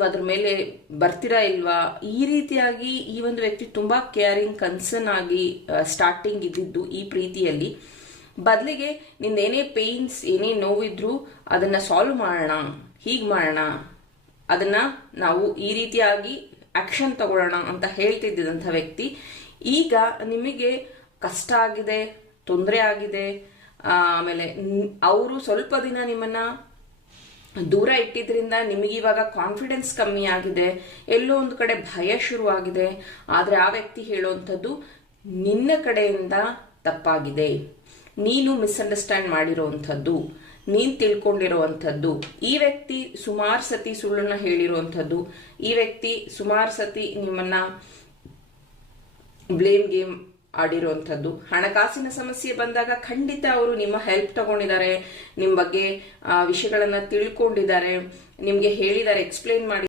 ನೀವು ಅದ್ರ ಮೇಲೆ ಬರ್ತೀರಾ ಇಲ್ವಾ, ಈ ರೀತಿಯಾಗಿ ಈ ಒಂದು ವ್ಯಕ್ತಿ ತುಂಬಾ ಕೇರಿಂಗ್ ಕನ್ಸರ್ನ್ ಆಗಿ ಸ್ಟಾರ್ಟಿಂಗ್ ಇದ್ದಿದ್ದು ಈ ಪ್ರೀತಿಯಲ್ಲಿ. ಬದಲಿಗೆ ನಿಂದೇನೇ ಪೇನ್ಸ್ ಏನೇ ನೋವಿದ್ರು ಅದನ್ನ ಸಾಲ್ವ್ ಮಾಡೋಣ, ಹೀಗ್ ಮಾಡೋಣ, ಅದನ್ನ ನಾವು ಈ ರೀತಿಯಾಗಿ ಆಕ್ಷನ್ ತಗೊಳ್ಳೋಣ ಅಂತ ಹೇಳ್ತಿದ್ದಂಥ ವ್ಯಕ್ತಿ ಈಗ ನಿಮಗೆ ಕಷ್ಟ ಆಗಿದೆ, ತೊಂದರೆ ಆಗಿದೆ, ಆಮೇಲೆ ಅವರು ಸ್ವಲ್ಪ ದಿನ ನಿಮ್ಮನ್ನ ದೂರ ಇಟ್ಟಿದ್ರಿಂದ ನಿಮಗೆ ಇವಾಗ ಕಾನ್ಫಿಡೆನ್ಸ್ ಕಮ್ಮಿ ಆಗಿದೆ, ಎಲ್ಲೋ ಒಂದು ಕಡೆ ಭಯ ಶುರುವಾಗಿದೆ. ಆದ್ರೆ ಆ ವ್ಯಕ್ತಿ ಹೇಳುವಂಥದ್ದು ನಿನ್ನ ಕಡೆಯಿಂದ ತಪ್ಪಾಗಿದೆ, ನೀನು ಮಿಸ್ಅಂಡರ್ಸ್ಟ್ಯಾಂಡ್ ಮಾಡಿರುವಂಥದ್ದು, ನೀನ್ ತಿಳ್ಕೊಂಡಿರುವಂಥದ್ದು. ಈ ವ್ಯಕ್ತಿ ಸುಮಾರು ಸತಿ ಸುಳ್ಳನ್ನ ಹೇಳಿರುವಂಥದ್ದು, ಈ ವ್ಯಕ್ತಿ ಸುಮಾರು ಸತಿ ನಿಮ್ಮನ್ನ ಬ್ಲೇಮ್ ಗೇಮ್ ಆಡಿರುವಂಥದ್ದು. ಹಣಕಾಸಿನ ಸಮಸ್ಯೆ ಬಂದಾಗ ಖಂಡಿತ ಅವರು ನಿಮ್ಮ ಹೆಲ್ಪ್ ತಗೊಂಡಿದ್ದಾರೆ, ನಿಮ್ಮ ಬಗ್ಗೆ ವಿಷಯಗಳನ್ನ ತಿಳ್ಕೊಂಡಿದ್ದಾರೆ, ನಿಮ್ಗೆ ಹೇಳಿದ್ದಾರೆ, ಎಕ್ಸ್ಪ್ಲೇನ್ ಮಾಡಿ